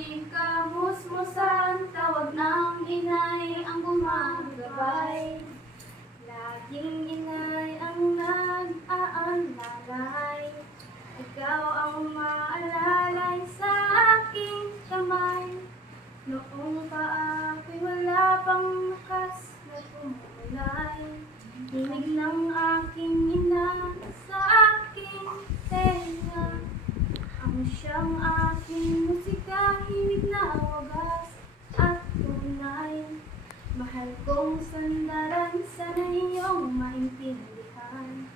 aking kamusmusan, tawag ng inay ang gumagabay. Laging inay ang nag-aalalay, ikaw ang umaalalay sa aking kamay. Noong pa ako'y wala pang lakas na tumulay, dinig ng aking ina sa aking tenga. Ang siyang aking musika, himig na wagas at tunay. Mahal kong sandalan, sana iyong maintindihan.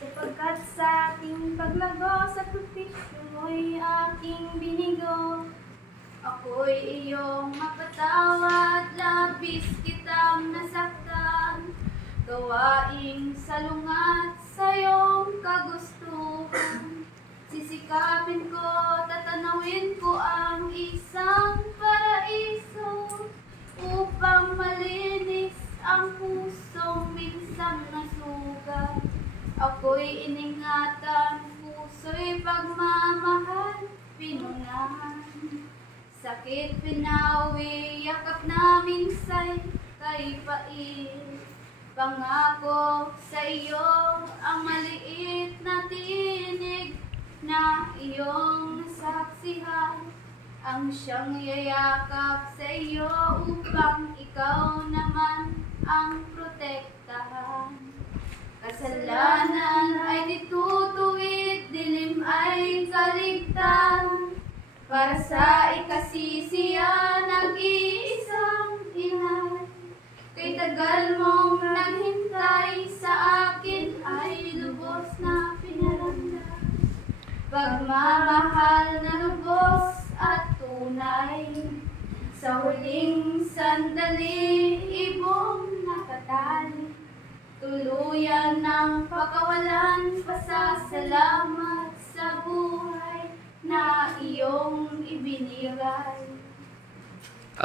Sapagkat sa aking paglago, sakripisyo mo'y aking binigo. Ako'y iyong mapatawad, labis kitang nasaktan. Gawaing salungat sa iyong kagustuhan. Sisikapin ko, tatanawin ko ang isang paraiso, upang malinis ang pusong minsang nasugat. Ako'y iningatan, puso'y pagmamahal, pinunahan. Sakit pinawi, yakap na minsay kay pait. Pangako sa iyo ang maliit na tinig na iyong nasaksihan, ang siyang yayakap sa iyo upang ikaw naman ang protektahan. Kasalanan ay ditutuwid, dilim ay kaligtan, para sa ikasisiya nag-iisang inay. Kay tagal mong naghintay, sa akin ay lubos na pinaramdam. Pagmamahal na lubos at tunay, sa huling sandali, ibong nakatali. Tuluyan ng pakawalan, pasasalamat sa buhay na iyong ibinigay.